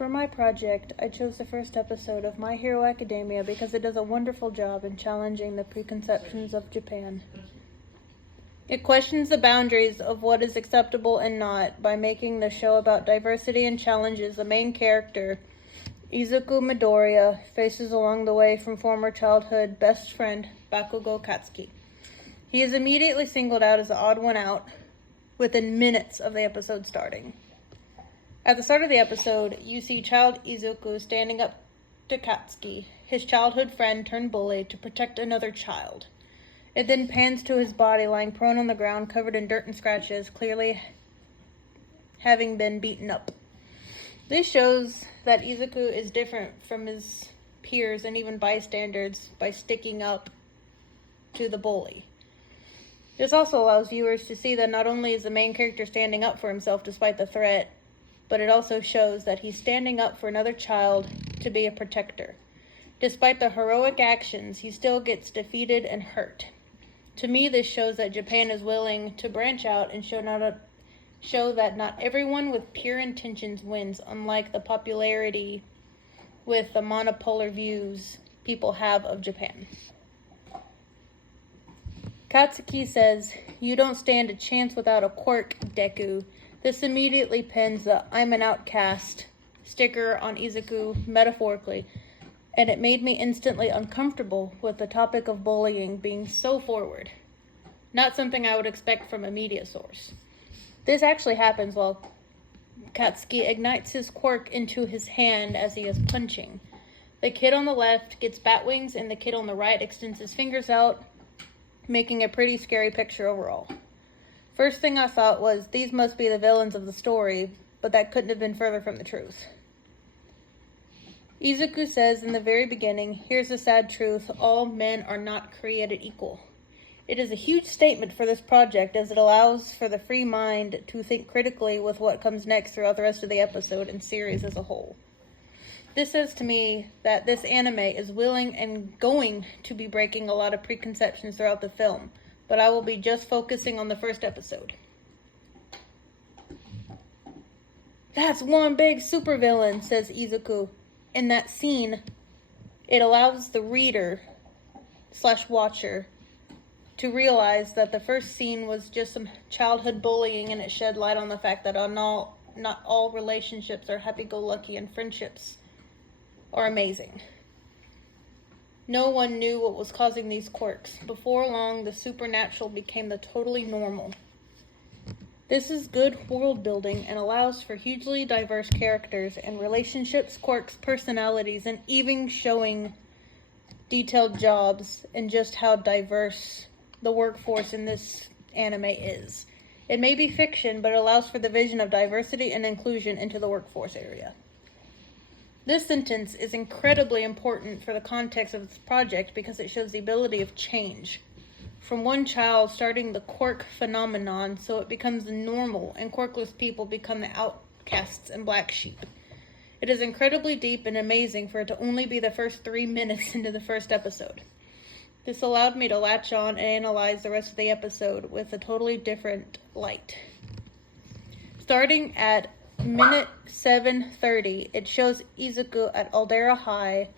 For my project, I chose the first episode of MyHeroAcademia because it does a wonderful job in challenging the preconceptions of Japan. It questions the boundaries of what is acceptable and not by making the show about diversity and challenges the main character, Izuku Midoriya, faces along the way from former childhood best friend Bakugo Katsuki. He is immediately singled out as the odd one out within minutes of the episode starting. At the start of the episode, you see child Izuku standing up to Katsuki, his childhood friend turned bully, to protect another child. It then pans to his body lying prone on the ground, covered in dirt and scratches, clearly having been beaten up. This shows that Izuku is different from his peers and even bystanders by sticking up to the bully. This also allows viewers to see that not only is the main character standing up for himself despite the threat, but it also shows that he's standing up for another child to be a protector. Despite the heroic actions, he still gets defeated and hurt. To me, this shows that Japan is willing to branch out and show that not everyone with pure intentions wins, unlike the popularity with the monopolar views people have of Japan. Katsuki says, "You don't stand a chance without a quirk, Deku." This immediately pins the "I'm an outcast" sticker on Izuku metaphorically, and it made me instantly uncomfortable with the topic of bullying being so forward. Not something I would expect from a media source. This actually happens while Katsuki ignites his quirk into his hand as he is punching. The kid on the left gets bat wings, and the kid on the right extends his fingers out, making a pretty scary picture overall. First thing I thought was, these must be the villains of the story, but that couldn't have been further from the truth. Izuku says in the very beginning, "Here's the sad truth, all men are not created equal." It is a huge statement for this project, as it allows for the free mind to think critically with what comes next throughout the rest of the episode and series as a whole. This says to me that this anime is willing and going to be breaking a lot of preconceptions throughout the film, but I will be just focusing on the first episode. "That's one big supervillain," says Izuku. In that scene, it allows the reader/watcher to realize that the first scene was just some childhood bullying, and it shed light on the fact that not all relationships are happy-go-lucky and friendships are amazing. No one knew what was causing these quirks. Before long, the supernatural became the totally normal. This is good world building and allows for hugely diverse characters and relationships, quirks, personalities, and even showing detailed jobs and just how diverse the workforce in this anime is. It may be fiction, but it allows for the vision of diversity and inclusion into the workforce area. This sentence is incredibly important for the context of this project because it shows the ability of change. From one child starting the quirk phenomenon so it becomes the normal, and quirkless people become the outcasts and black sheep. It is incredibly deep and amazing for it to only be the first 3 minutes into the first episode. This allowed me to latch on and analyze the rest of the episode with a totally different light. Starting at minute 7:30, it shows Izuku at Aldera High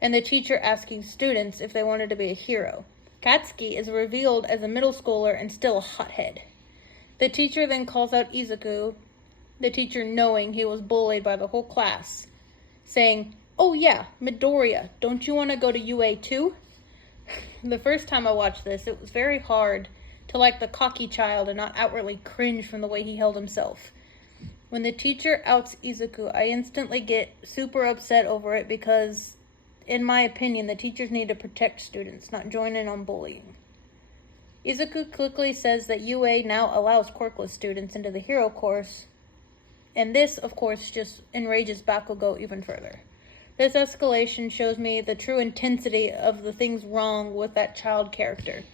and the teacher asking students if they wanted to be a hero. Katsuki is revealed as a middle schooler and still a hothead. The teacher then calls out Izuku, the teacher knowing he was bullied by the whole class, saying, "Oh yeah, Midoriya, don't you want to go to UA too?" The first time I watched this, it was very hard to like the cocky child and not outwardly cringe from the way he held himself. When the teacher outs Izuku, I instantly get super upset over it because, in my opinion, the teachers need to protect students, not join in on bullying. Izuku quickly says that UA now allows quirkless students into the hero course, and this, of course, just enrages Bakugo even further. This escalation shows me the true intensity of the things wrong with that child character.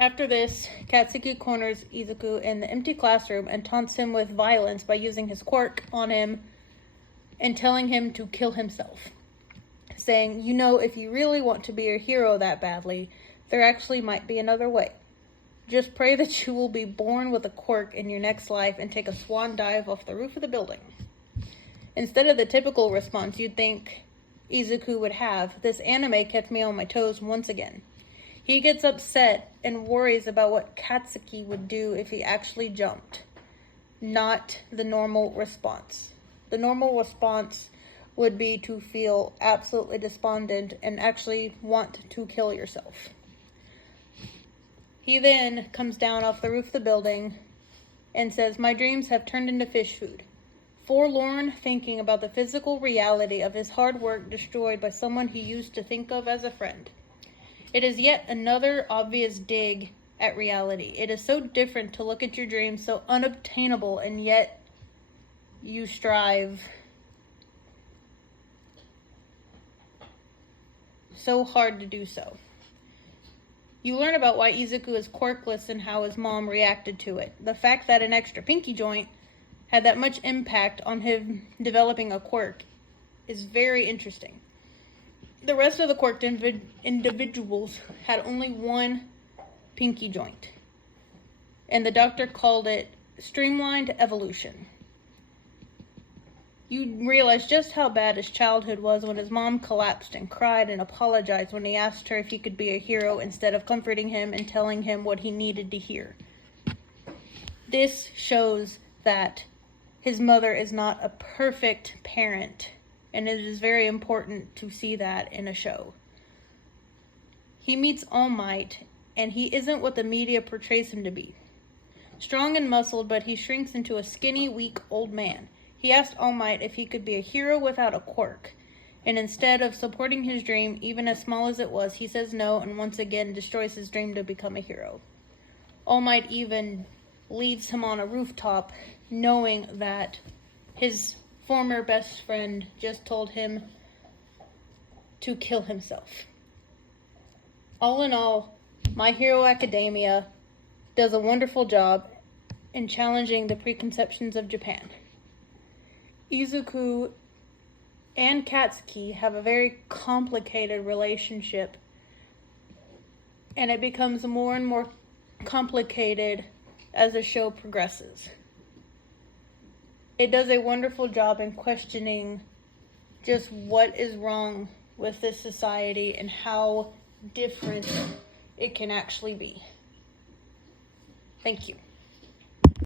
After this, Katsuki corners Izuku in the empty classroom and taunts him with violence by using his quirk on him and telling him to kill himself, saying, "You know, if you really want to be a hero that badly, there actually might be another way. Just pray that you will be born with a quirk in your next life and take a swan dive off the roof of the building." Instead of the typical response you'd think Izuku would have, this anime kept me on my toes once again. He gets upset and worries about what Katsuki would do if he actually jumped. Not the normal response. The normal response would be to feel absolutely despondent and actually want to kill yourself. He then comes down off the roof of the building and says, "My dreams have turned into fish food." Forlorn, thinking about the physical reality of his hard work destroyed by someone he used to think of as a friend. It is yet another obvious dig at reality. It is so different to look at your dreams, so unobtainable, and yet you strive so hard to do so. You learn about why Izuku is quirkless and how his mom reacted to it. The fact that an extra pinky joint had that much impact on him developing a quirk is very interesting. The rest of the quirked individuals had only one pinky joint, and the doctor called it streamlined evolution. You realize just how bad his childhood was when his mom collapsed and cried and apologized when he asked her if he could be a hero instead of comforting him and telling him what he needed to hear. This shows that his mother is not a perfect parent, and it is very important to see that in a show. He meets All Might, and he isn't what the media portrays him to be. Strong and muscled, but he shrinks into a skinny, weak old man. He asked All Might if he could be a hero without a quirk, and instead of supporting his dream, even as small as it was, he says no and once again destroys his dream to become a hero. All Might even leaves him on a rooftop, knowing that his former best friend just told him to kill himself. All in all, My Hero Academia does a wonderful job in challenging the preconceptions of Japan. Izuku and Katsuki have a very complicated relationship, and it becomes more and more complicated as the show progresses. It does a wonderful job in questioning just what is wrong with this society and how different it can actually be. Thank you.